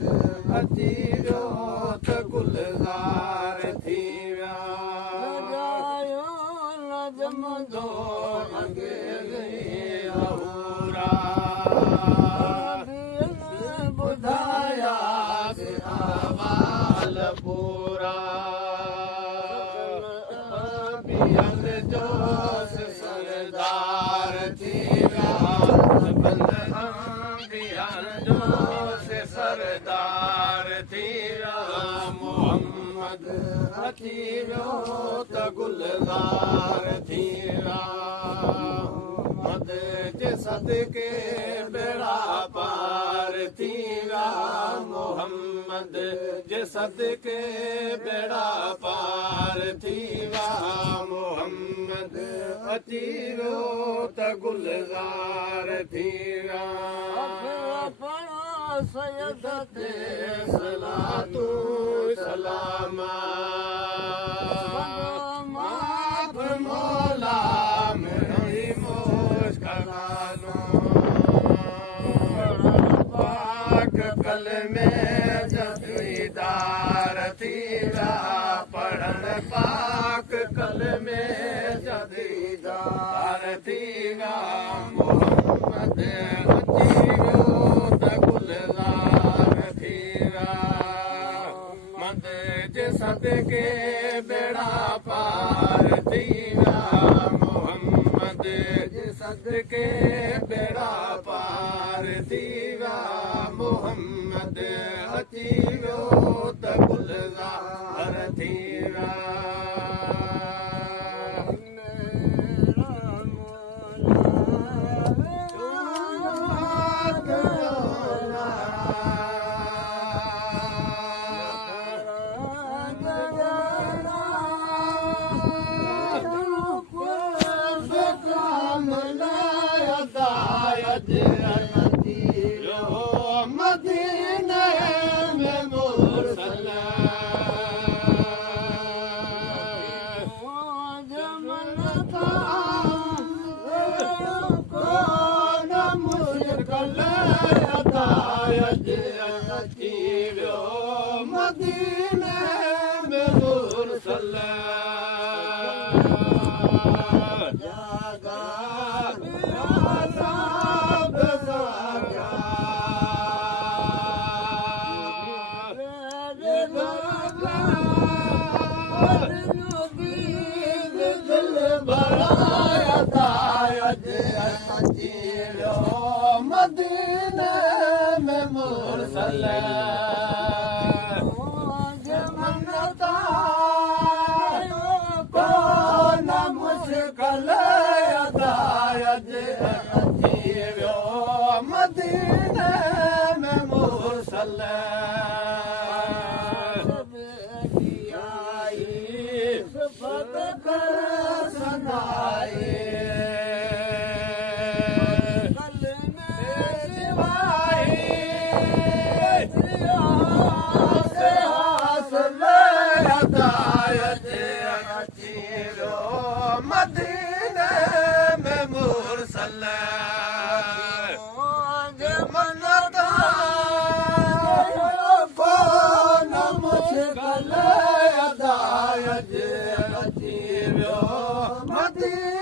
अची वियो त गुलज़ार थी विया जमंदो ॿुधाया अहवाल पूरा बिहल जो सरदार थी विया बिहल जो सरदार थी विया मोहम्मद अची वियो त गुलज़ार थी विया मद जे सदके बेड़ा पार थी विया मोहम्मद जे सदके बेड़ा पार थी विया मोहम्मद अची वियो त गुलज़ार थी विया सैयद ते सलातू सलामा माफ मौला मेरी मुश्किलानो पाक कल में जदीदार थी विया पढ़ण पाक कल में जदीदार थी विया मोहम्मद अची वियो त गुलज़ार थी विया मद जे सदके बेड़ा पार थी विया मोहम्मद जे सदके बेड़ा पार थी विया मोहम्मद अची वियो त गुलज़ार थी विया मदीने में मुरसल जमनता कोन मुश्किल अदायत अची वियो मदीने में मुरसल मदीने में मुरसल जमनता कोन मुश्किल अदायत अची वियो मदीने में मुरसल सिफ़त कर सनाई मदीने में मुरसल जमनता कोन मुश्किल अदायत अची वियो मदीने